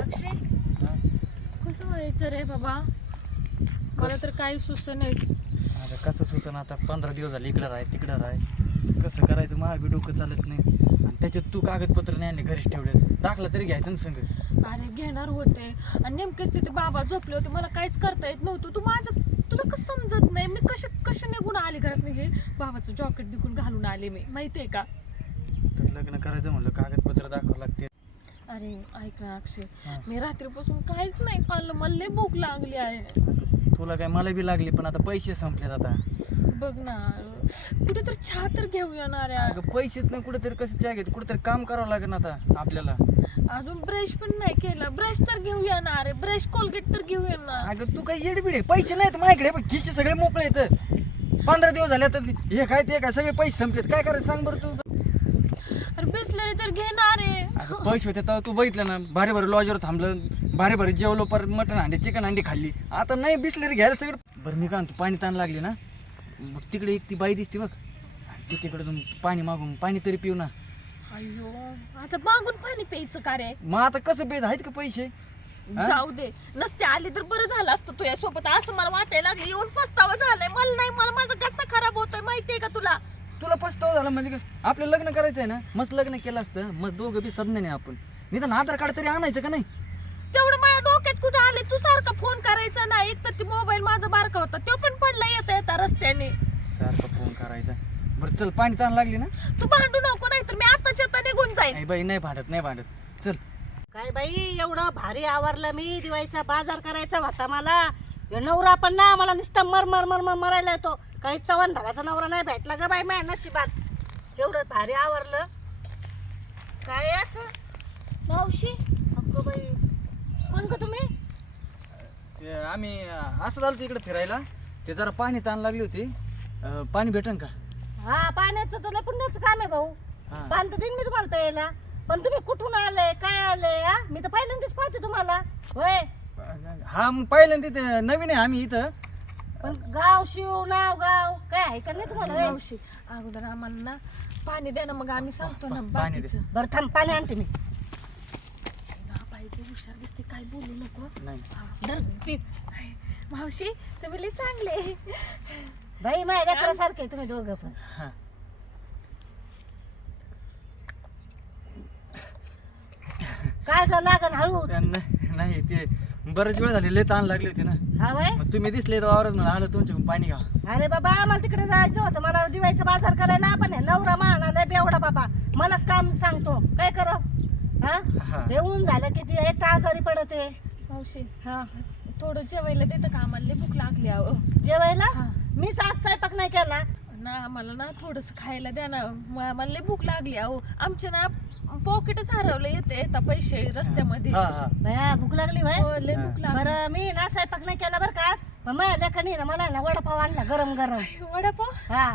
अक्षय हा? कसं व्हायचं रे बाबा, मला तर काही सुचत नाही. आता कसं सुचना, आता 15 दिवस झाले इकडं राह तिकडं राह, कसं करायचं माझं बी डोकं चालत नाही. आणि त्याच्यात तू कागदपत्र नाही आणले, घरीच ठेवले. दाखला तरी घ्यायचं ना संग. अरे घेणार होते आणि नेमकेच तिथे बाबा झोपले होते, मला काहीच करता येत नव्हतं. तुला कसं समजत नाही, मी कशा निघून आले घरात. नाही बाबाचं जॉकेट निघून घालून आले मी, माहितीये का. तर लग्न करायचं म्हणलं कागदपत्र दाखवावं लागते. अरे ऐक ना अक्षय, हा. मी रात्रीपासून काहीच नाही खाल्लं, मला लय भूक लागली आहे. तुला काय, मला बी लागली, पण आता पैसे संपलेत. आता बघ ना, कुठे तर चहा तर घेऊ येणार आहे. अगं पैसेच नाही, कुठेतरी कसं चहा घेत, कुठेतरी काम करावं लागेल आता आपल्याला. अजून ब्रश पण नाही केला, ब्रश तर घेऊ येणार आहे, ब्रश कोलगेट तर घेऊ येणार. अगं तू काय येडबीड आहे, पैसे नाहीत माझ्याकडे, बघ खिशे सगळे मोकळे आहेत. 15 दिवस झाले, तर हे काय ते काय सगळे पैसे संपलेत, काय करायचं सांग बरं तू. अरे बिसलरी तर घेणार आहे. अगं पैसे होते तेव्हा तू बघितलं ना, भारी भारी लॉजवर थांबलं, भारी भारी जेवलो, परत मटण अंडी चिकन अंडी खाल्ली. आता नाही बिसलेरी घ्यायला सगळं. बरं मी काय म्हणतो, पाणी ताण लागली ना, मग तिकडे एक ती बाई दिसते बघ, तिच्याकडे जाऊन पाणी मागून पाणी तरी पिऊ ना. अयो, आता मागून पाणी प्यायचं का रे. मग आता कसं पेत, आहेत का पैसे? हा? जाऊ दे, नसते आली तर बरं झालं असतं तुझ्या सोबत, असं मला वाटायला लागलं. येऊन पस्तावा झालाय मला. नाही, मला माझा कसा खराब होतोय माहितीये का तुला. तुला पस्तावा झाला म्हणजे कसं? आपलं लग्न करायचं आहे ना, मस्त लग्न केलं असतं, मस्त दोघं बी सज्ञ नाही आपण. निदान आधार कार्ड तरी आणायचं का नाही? तेवढं माझ्या डोक्यात कुठे आले. तू सारखा फोन करायचा नाही, तर ती मोबाईल माझा बारका होता, तो पण पडला येता येता रस्त्याने. सारखा फोन करायचा. बरं चल, पाणी ताण लागली ना. तू भांडू नको, नाही तर मी आताच्या आता निघून जाईन. नाही बाई, नाही भांडत, चल. काय बाई, एवढं भारी आवरलं मी. दिवाळीचा बाजार करायचा होता मला. हे नवरा पण ना मला नुसतं मर मरायला येतो. काही चव्हाण भागाचा नवरा नाही भेटला ग बाई माझ्या नशिबात. एवढं भारी आवरलं. काय असं मावशी, अगो बाई, कोण का तुम्ही? ते आम्ही असं झालं इकडे फिरायला, ते जरा पाणी ताण लागली होती. पाणी भेटन का? हा, पाण्याचं तर पुण्याचं काम आहे भाऊ. हा. बांधत देईन मी तुम्हाला प्यायला. पण तुम्ही कुठून आले, काय आले? हा, मी तर पहिल्यांदाच पाहते तुम्हाला. होय, हा मग पहिल्यांदा ते नवीन आहे आम्ही इथं. पण गाव शिव नाव गाव काय आहे का नाही तुम्हाला? होय. मावशी अगोदर आम्हाला ना पाणी द्या ना, मग आम्ही सांगतो ना पाणी दे. बाकीचं. बरं थांब, पाणी आणते मी. ना बाई, तू हुशार दिसते, काय बोलू नको. नाही धर, पी. मावशी तुम्ही लई चांगले. बाई माझ्या लेकरासारखे तुम्ही दोघं पण. हा. काय झालं लागन हळू? नाही ते बरेच वेळ झाली, लय ताण लागली होती ना. हा वय. मग तुम्ही दिसले तर वावरात म्हणून आलं तुमच्याकडून पाणी घ्या. अरे बाबा, मला तिकडे जायचं होतं. मला दिवाळीचा बाजार करायला. पण हे नवरा महाना बेवडा बाबा मलाच काम सांगतो. काय करा हा. हा, येऊन झालं किती एक आजारी पडते. मावशी हा, थोडं जेवायला देतं का, आम्हाला लई भूक लागली अहो. जेवायला हा. मी सास स्वयंपाक नाही केला. ना आम्हाला ना थोडस खायला द्या ना, मला लई भूक लागली अहो. आमच्या ना पॉकेटच हरवलं येता पैसे रस्त्यामध्ये. हा हा. बया भूक लागली भाई. हो, लई भूक लागली. बरं, मी ना स्वयंपाक नाही केला बरं का आज. पण माझ्या लेखानी ना मला ना वडापाव आणला गरम गरम. वडापाव. हा,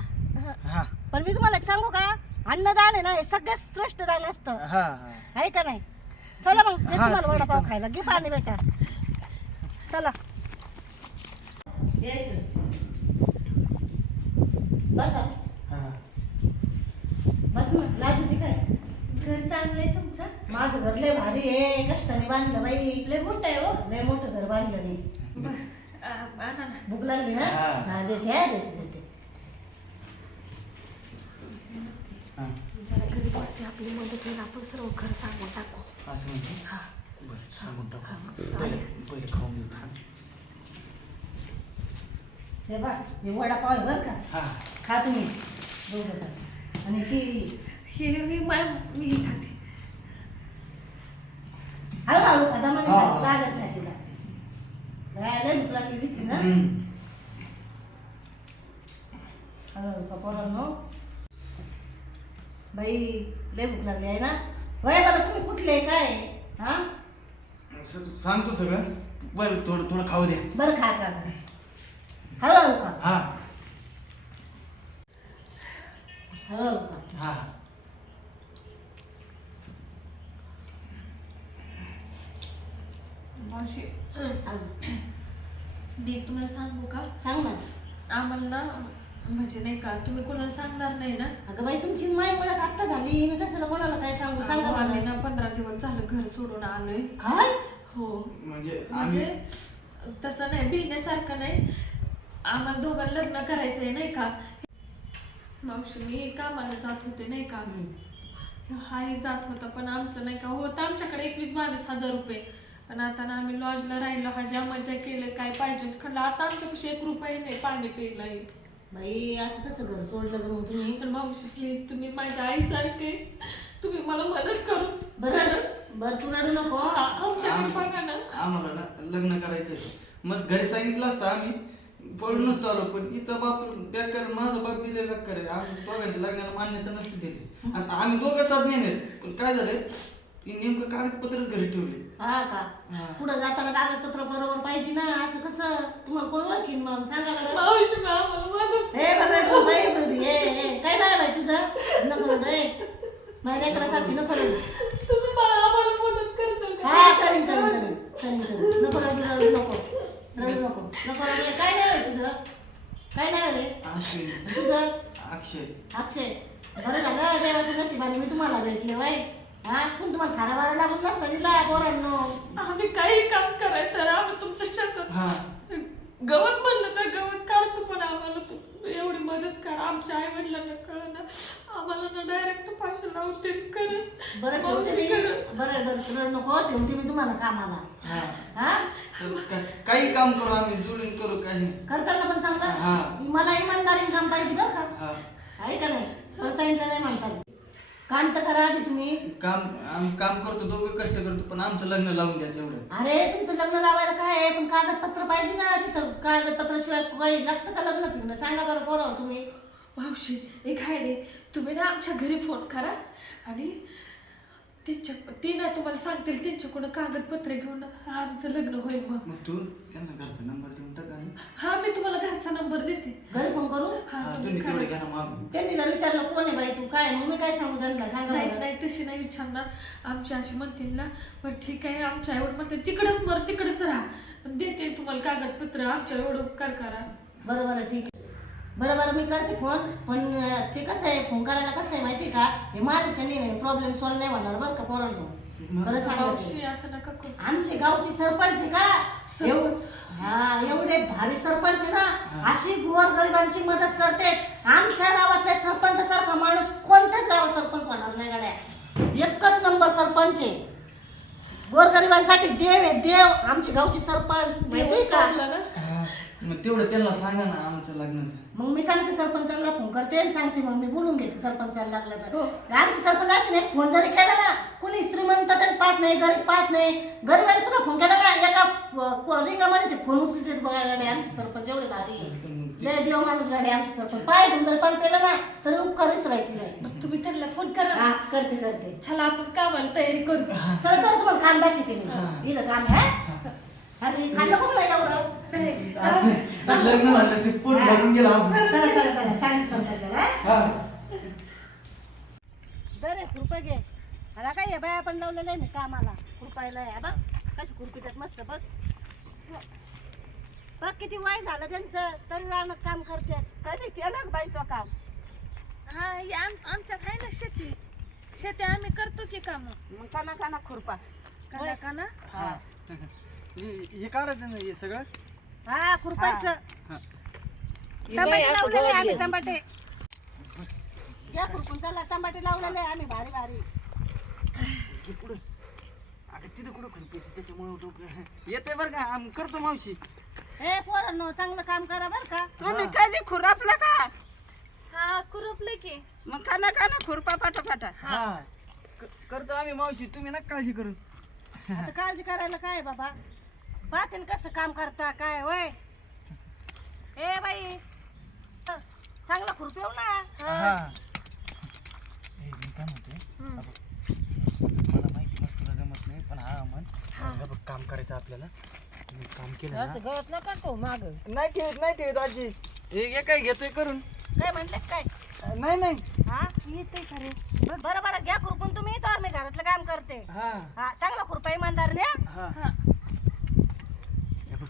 हा पण मी तुम्हाला एक सांगू का, अन्नदान आहे ना हे सगळ्यात श्रेष्ठ दान असतं. हा. आहे का नाही? चला मग दे हा, तुम्हाला वडापाव चल. खायला. घे पाणी बेटा. चला बसा. हा. बस ना, लाज येते काय? घर चांगलंय तुमचं. माझं घर लय भारी आहे, कष्टाने बांधलं बाई. लय मोठं आहे हो. लय मोठं घर बांधलं मी. आणा ना. भूक लागली ना? हा. हा, देते हा, देते. हा. जरा गरीब वाटते आपली मदत होईल, आपण सर्व घर सांगून टाकू. असं म्हणते. हा. बरं सांगून टाकू. चालेल. पहिले खाऊन घेऊ. हे बघ, मी वडापाव आहे बरं का. हा. खा तुम्ही दोघं पण. आणि ती ही मी खाते. हळूहळू खा, दमाने हा, खा. हा. लागत छातीला. लय भूक लागली दिसते ना. हम्म. हळूहळू खा पोरांनो. बाई लय भूक लागली आहे ना. होय, बरं तुम्ही कुठले काय? हा, सांगतो सगळं. बरं थोडं थोडं खाऊ द्या. बरं खा खा खा. हळूहळू खा. हा. हळूहळू खा. हा. मावशी, हळू. मी तुम्हाला सांगू का, सांग ना. आम्हाला ना म्हणजे नाही का तुम्ही कोणाला सांगणार नाही ना? अगं बाई तुमची माय ओळख आत्ता झाली, मी कशाला कोणाला काय सांगू? सांगा अहो, आम्ही मला. ना 15 दिवस झालं घर सोडून आलोय. काय? हो म्हणजे म्हणजे तसं नाही, भिण्यासारखं नाही. आम्हाला दोघांना लग्न करायचंय नाही का. मावशी मी कामाला जात होते नाही का, हाही जात होता पण आमचं नाही का होतं आमच्याकडे 21-22 हजार रुपये. पण आता ना आम्ही लॉजला राहिलो, हजा मजा केलं, काय पाहिजे खंड. आता आमच्यापाशी 1 रुपया नाही पाणी प्यायला. बाई असं कसं घर सोडलं ग मग तुम्ही? पण मावशी प्लीज तुम्ही माझ्या आईसारखे, तुम्ही मला मदत करू. बरं तू रडू नको. आमच्याकडे बघा ना. आम्हाला ना लग्न करायचंय. मग घरी सांगितलं असतं आम्ही पळून नसतो आलो, पण हिचा बाप बेकार, माझा बाप बी लय बेकार आहे. आम्ही दोघांच्या लग्नाला मान्यता नसते दिली. आणि आम्ही दोघं साथ नेले, पण काय झालंय नेमकं कागदपत्रच घरी ठेवले. हा का? पुढे जाताना कागदपत्र बरोबर पाहिजे ना. असं कसं तुम्हाला कोण ओळखीन मग? सांगा बरं. मावशी आम्हाला मदत. हे बरं बाई, हे काय नाव आहे तुझं? नको रडू, माझ्या लेकरासारखी नको रडू. तुम्ही मला आम्हाला मदत करताल का? हा करीन. नको रडू नको रडू. काय नाव आहे तुझं? काय नाव आहे रे अश्विन. तुझं? अक्षय. अक्षय. बरं झालं देवाच्या नशिबाने मी तुम्हाला भेटले बाई. हा पण तुम्हाला थारा वारा लागून नसता दिला पोरांनो. आम्ही काही काम करायचं तर आम्ही तुमच्या शेतात गवत म्हणलं तर गवत काढतो, पण आम्हाला तू एवढी मदत कर. आमच्या आई वडिलांना कळलं ना, आम्हाला ना डायरेक्ट फाशी लावते. खरंच बरं ठेवते मी. बरं रड नको, ठेवते मी तुम्हाला कामाला. हा काही काम करू आम्ही, जुळून करू. काही करताना पण चांगलं मला इमानदारीने काम पाहिजे बरं का. आहे का नाही? सांगितलं नाही म्हणतात. काम तर करा आधी तुम्ही. आम्ही काम करतो, दोघं कष्ट करतो, पण आमचं लग्न लावून द्या तेवढं. अरे तुमचं लग्न लावायला काय आहे, पण कागदपत्र पाहिजे ना. तिथं कागदपत्र शिवाय काही लागतं का लग्न फिरणं? सांगा बरं पोरं तुम्ही. मावशी एक आहे, तुम्ही ना आमच्या घरी फोन करा आणि ते ना तुम्हाला सांगतील त्यांच्याकडून कागदपत्र घेऊन आमचं लग्न होईल. मग तू त्यांना घरचा नंबर देऊन टाका. हा मी तुम्हाला घरचा नंबर देते. घरी फोन करू? तुम्ही तेवढे घ्या ना मग. त्यांनी जर विचारलं कोण आहे बाई तू, काय मग मी काय सांगू त्यांना? सांगा नाही बरं. नाही तशी नाही विचारणार. आमची अशी म्हणतील ना, बरं ठीक आहे आमच्या एवढं म्हणतील तिकडेच राहा, पण देतील तुम्हाला कागदपत्र. आमच्या एवढं उपकार करा. बरं ठीक आहे. बरं मी करते फोन. पण ते कसं आहे, फोन करायला कसं आहे माहिती का, हे माझ्याच्याने नाही प्रॉब्लेम सॉल्व्ह नाही होणार बरं का पोरांनो. खरं सांगते. मावशी असं नका करू. आमचे गावचे सरपंच आहे का, एवढे भारी सरपंच आहे ना. अशी गोरगरिबांची मदत करते. आमच्या गावातल्या सरपंचासारखा माणूस कोणत्याच गावात सरपंच होणार नाही गड्या. एकच नंबर सरपंच आहे. गोरगरिबांसाठी देव आहे देव. आमचे गावचे सरपंच माहिती का? मग तेवढं त्यांना सांगा ना आमचं लग्नाचं. मग मी सांगते सरपंचाला फोन करते आणि सांगते. मग मी बोलून घेते सरपंचाला लागलं तर. आमचे सरपंच असे नाही, फोन जरी केला ना, कुणी श्रीमंत त्यांनी पाहत नाही, गरीब पाहत नाही. गरिबांनी सुद्धा फोन केला ना, एका रिंगामध्ये ते फोन उचलते बघा गाडी. आमचे सरपंच एवढे भारी लय देव माणूस गाडी आमचे सरपंच. पाय तुम्ही जर पण केलं ना तरी उपकार विसरायची नाही. तुम्ही त्यांना फोन करा. हा करते. चला आपण कामाला तयारी करू. चला तर तुम्हाला काम दाखवते मी. इथं काम आहे. अरे खाल्लं खूप नाही एवढं. लग्न झालं ते पोट भरून गेला. चला सांग सरपंचाला. दर एक रुपये घे. आता काय हे बाया पण लावलेलं आहे मी कामाला खुरपायला. आहे बघ कशी खुरपीतात मस्त. बघ किती वय झालं त्यांचं तरी रानात काम करतात. कधी केलं बाईचं काम? हा आमच्यात आहे ना शेती आम्ही करतो की काम. मग काना खुरपा काना. हे काढायचं ना हे सगळं. हा खुरपायचं. टमाटे लावलेले आम्ही. टमाटे या खुरपून चला. टमाटे लावलेले आम्ही भारी भारी. पुढं अगं तिथं कुठं खुरपी त्याच्यामुळे येते बरं का. आम्ही करतो मावशी. हे पोरांनो चांगलं काम करा बरं का. तुम्ही कधी खुरपलं का? हा खुरपलं की. मग खाना खुरपा पाठोपाठ. करतो आम्ही मावशी, तुम्ही ना काळजी करून. आता काळजी करायला काय बाबा. पाहते कसं काम करता काय वय. ए बाई चांगला खुरपेव ना. मी काय म्हणतोय, मला माहिती मस्त तुला जमत नाही, पण हा बघ काम करायचं आपल्याला. तुम्ही काम केलं ना. गवत नका तो माग. नाही ठेवत आजी. हे काय घेतोय करून. काय म्हणले काय? नाही. हा येते खरे. बरं घ्या खुरपून तुम्ही. तर मी घरातलं काम करते. हा चांगला खुरपा इमानदारने. हे बघ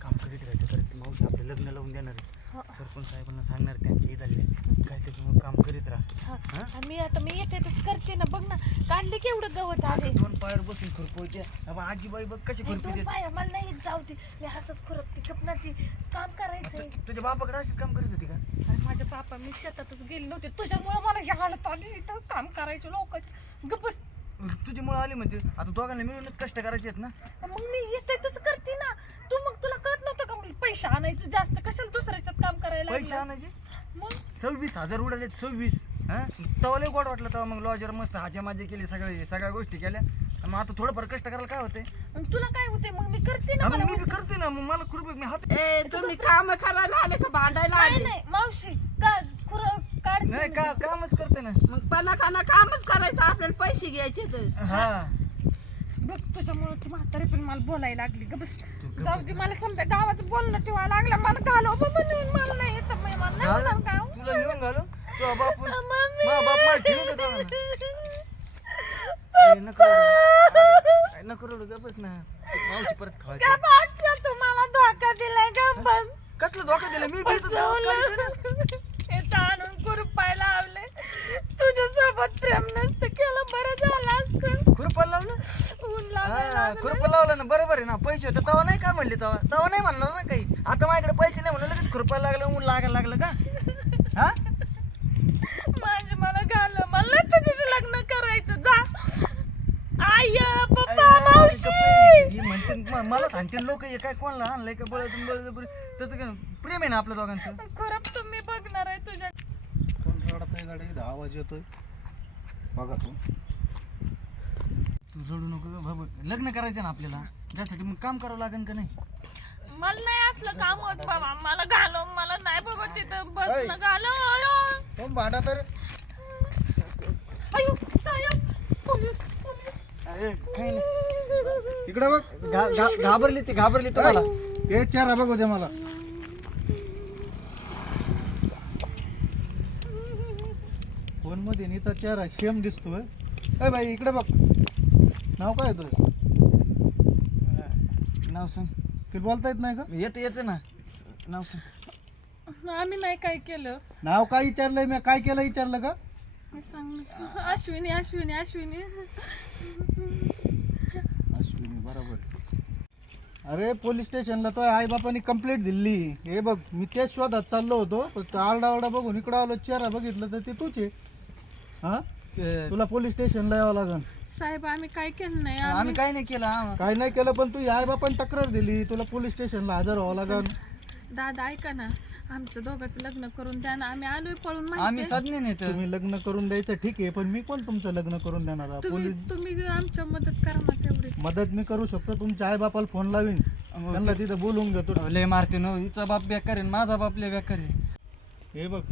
काम करीत राहायचं. मावशी आपलं लग्न लावून देणार आहे. सरपंच साहेबांना सांगणार त्यांच्या इथले काय ते मग काम करीत राहा. हा, मी येते तसं करते ना. बघ ना, काढले केवढं गवत आहे. दोन पायावर बसून खुरपवते. बाबा आजीबाई बघ कशी खुरपी दोन देते. पाया मला नाही जाऊ दे. मी हसच खुरपती कपनाची काम करायचंय. तुझ्या बापाकडे अशीच काम करीत होती का? अरे माझ्या बापा मी शेतातच गेले नव्हते. तुझ्यामुळे मला हालत आली. इथं काम करायचे लोक गप्पस. तुझी मुळे आली म्हणजे आता दोघांना मिळूनच कष्ट करायचे आहेत ना. मग मी येते तसं करते ना. तू मग तुला कळत नव्हतं का मला पैसे आणायचं जास्त कशाला दुसऱ्याच्यात काम करायला पैसे लागलं? आणायचे मग 26,000 उडाले. 26. हा तेव्हा लय गोड वाटलं. तेव्हा मग लॉजर मस्त हाजामाजी केली, सगळ्या गोष्टी केल्या. मग आता थोडंफार कष्ट करायला काय होते? मग तुला काय होते? मग मी करते ना. मग मला मी बी करतोय ना. मग मला खुरपी मी हात ए तुम्ही काम करायला आले का भांडायला नाही आले? नाही मावशी का काढते नाही मी. कामच करते ना. मग पणा कामच करायचं, आपल्याला पैसे घ्यायचे तर. हा बघ तुझ्यामुळे ती म्हातारी पण मला बोलायला लागली. ग बस जाऊ दे. मला समजा गावाचं बोलणं ठेवायला लागलं. मला घालव बाबा नाही. मला नाही येत. मला नाही होणार गाव. तुला नेऊन घालू तुझा बाप. मम्मी. मा बाप मला ठेवून देतो ना. नको रडू ग बस ना. मावशी परत खावायची. का बादशाह तुम्हाला धोका दिलाय का बस. कसलं धोका दिला? मी बी इथं गावात काढते ना. हे आणून कुरपाय लावले. तुझ्यासोबत प्रेम नसतं केलं बरं झालं असतं. खुरपाला लावलं. ऊन लागायला हा खुरपा लावलं ना. बरोबर आहे ना. पैसे होते तेव्हा नाही काय म्हणले? तेव्हा नाही म्हणणार ना काही. आता माझ्याकडे पैसे नाही म्हणून लगेच खुरपायला लागलं, ऊन लागायला लागलं का? हा माझे मला घाल. मला नाही तुझ्याशी लग्न करायचं. जा आय पप्पा मावशी. ही म्हणते मला सांगते लोक हे काय कोणाला आणलंय का बळजबरी. तसं काय प्रेम आहे ना आपल्या दोघांचं. खरंच तुम्ही बघणार आहे तुझ्या. कोण रडत आहे गाडी? आवाज येतोय बघा तू. तू रडू नको ग बाबा. लग्न करायचं ना आपल्याला. त्यासाठी मग काम करावं लागेल का नाही? मला नाही असलं काम होत बाबा. मला घालो. मला नाही बाबा तिथं बसणं घालो. कोण भांडा तर? अयो साहेब पोलीस पोलीस. काही नाही. इकडे बघ. घाबरली तुम्हाला. ते चेहरा बघू दे मला. फोन मध्ये नीचा चेहरा सेम दिसतोय. ए बाई इकडे बघ. नाव काय तुझं? नाव सांग. ते बोलता येत नाही का? येते ना. नाव सांग. आम्ही नाही काय केलं. नाव काय विचारलंय मी? काय केलं विचारलं का? मी सांग ना. अश्विनी अश्विनी अश्विनी. अश्विनी बरोबर. अरे पोलीस स्टेशनला तो आई बापानी कंप्लेंट दिली. हे बघ मी तेच शोधात चाललो होतो. फक्त आरडाओरडा बघून इकडं आलो. चेहरा बघितलं तर ते तूच आहे. हा तुला पोलीस स्टेशनला यावं लागेल. साहेब आम्ही काय केलं नाही. आम्ही काही नाही केलं. काय नाही केलं पण तू आई बापाने तक्रार दिली. तुला पोलीस स्टेशनला हजर व्हावं लागेल. दादा ऐका ना. आमचं दोघांचं लग्न करून द्या ना. आम्ही आलोय पळून. आम्ही माहिती साधने नाही तर. तुम्ही लग्न करून द्यायचं ठीक आहे पण मी कोण तुमचं लग्न करून देणार आहे? पोलीस तुम्ही आमच्या मदत करा ना तेवढी. मदत मी करू शकतो. तुमच्या आई बापाला फोन लावीन. त्यांना तिथं बोलवून घेतो. लय मारते न. हिचा बाप बेकार आहे माझा बाप लय बेकार आहे. हे बघ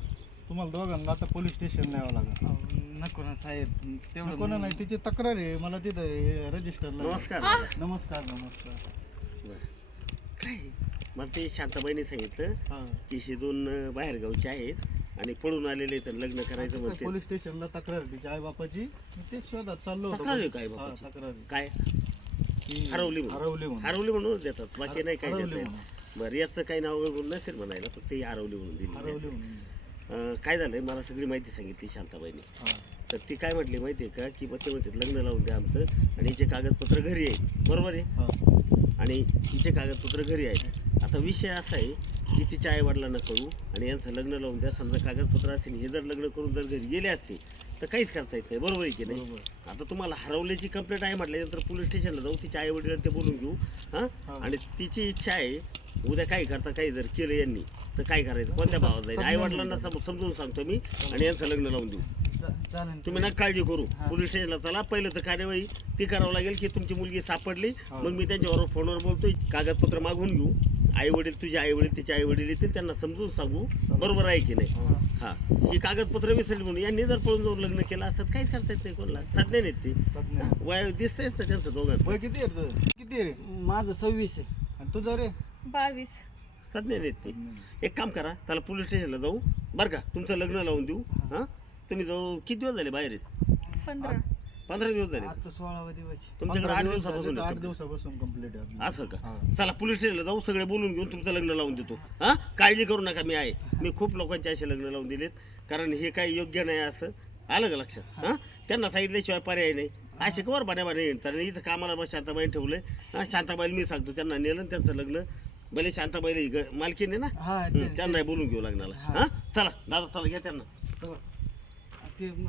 तुम्हाला दोघांना आता पोलीस स्टेशनला यावं लागेल. नको ना साहेब. तेवढं कोणा नाही तिची तक्रार आहे. मला तिथं रजिस्टरला. नमस्कार नमस्कार नमस्कार. काय मला ते शांताबाईने सांगितलं हा की हे दोन बाहेरगावचे आहेत आणि पळून आलेले तर लग्न करायचं म्हणते. पोलीस स्टेशनला तक्रार तिच्या आई बापाची. मी तेच शोधात चाललो होतो. तक्रार आहे काय हा, बाबाची? तक्रार आहे. काय की हरवली म्हणून. हरवली म्हणून. हरवली म्हणूनच देतात, बाकी नाही काय हरवली देत म्हणून. बरं याचं काही नाव वगैरे नसेल म्हणायला, फक्त ही हरवली म्हणून हरवली दिली. म्हणून. काय झालंय मला सगळी माहिती सांगितली शांताबाईने. हा. तर ती काय म्हटली माहिती आहे का की बा ते म्हणतात लग्न लावून द्या आमचं आणि हिचे कागदपत्र घरी आहेत. बरोबर आहे. हा. आणि हिचे कागदपत्र घरी आहेत. आता विषय असा आहे की तिच्या आईवडिलांना कळू आणि यांचं लग्न लावून द्या. समजा कागदपत्र असतील हे जर लग्न करून जर घरी गेले असते तर काहीच करता येत नाही. बरोबर आहे की नाही? बरोबर. आता तुम्हाला हरवल्याची कंप्लेंट आहे म्हटल्यानंतर पोलीस स्टेशनला जाऊ, तिच्या आई वडिलांना ते बोलून घेऊ. हां आणि तिची इच्छा आहे उद्या काय करता काही जर केलं यांनी तर काय करायचं, कोणत्या भावात जाईल. आई वडिलांना समजून सांगतो मी आणि यांचं लग्न लावून देऊ. चालेल. तुम्ही नका काळजी करू. पोलीस स्टेशनला चला. पहिलं तर कार्यवाही ती करावं लागेल की तुमची मुलगी सापडली. मग मी त्यांच्याबरोबर फोनवर बोलतोय, कागदपत्र मागून घेऊ. आई वडील तुझे आई वडील तिचे आई वडील येतील, त्यांना समजून सांगू. बरोबर आहे की नाही? हा ही कागदपत्र विसरली म्हणून यांनी जर पळून जाऊन लग्न केलं असत काहीच करता येत नाही कोणाला. साधने नाहीत ते. सज्ञा. वय दिसतंयच ना त्यांचं दोघांचं. वय किती आहे तुझं? किती आहे रे? माझं 26 आहे. आणि तुझं रे? 22. साधने नाहीत ते. एक काम करा, चला पोलीस स्टेशनला जाऊ. बरं का, तुमचं लग्न लावून देऊ. हां तुम्ही जाऊ. किती दिवस झाले बाहेर आहेत? 15. 15 दिवस झाले आजचा 16वा दिवस तुमच्याकडे 8 दिवसापासून 8 आहे. दिवसापासून कंप्लीट आहे असं का चला पोलीस स्टेशनला जाऊ सगळे बोलून घेऊन तुमचं लग्न लावून देतो हा काळजी करू नका मी आहे मी खूप लोकांचे असे लग्न लावून दिलेत कारण हे काही योग्य नाही असं आलं का लक्षात हा त्यांना सांगितल्याशिवाय पर्याय नाही असे कवर भाड्या येणार इथं कामाला बस शांताबाईने ठेवलंय हा शांताबाईला मी सांगतो त्यांना नेलं आणि त्यांचं लग्न भले शांताबाईला मालकीने ना हा त्यांना बोलून घेऊ लागणार हा चला दादा चला घ्या त्यांना ते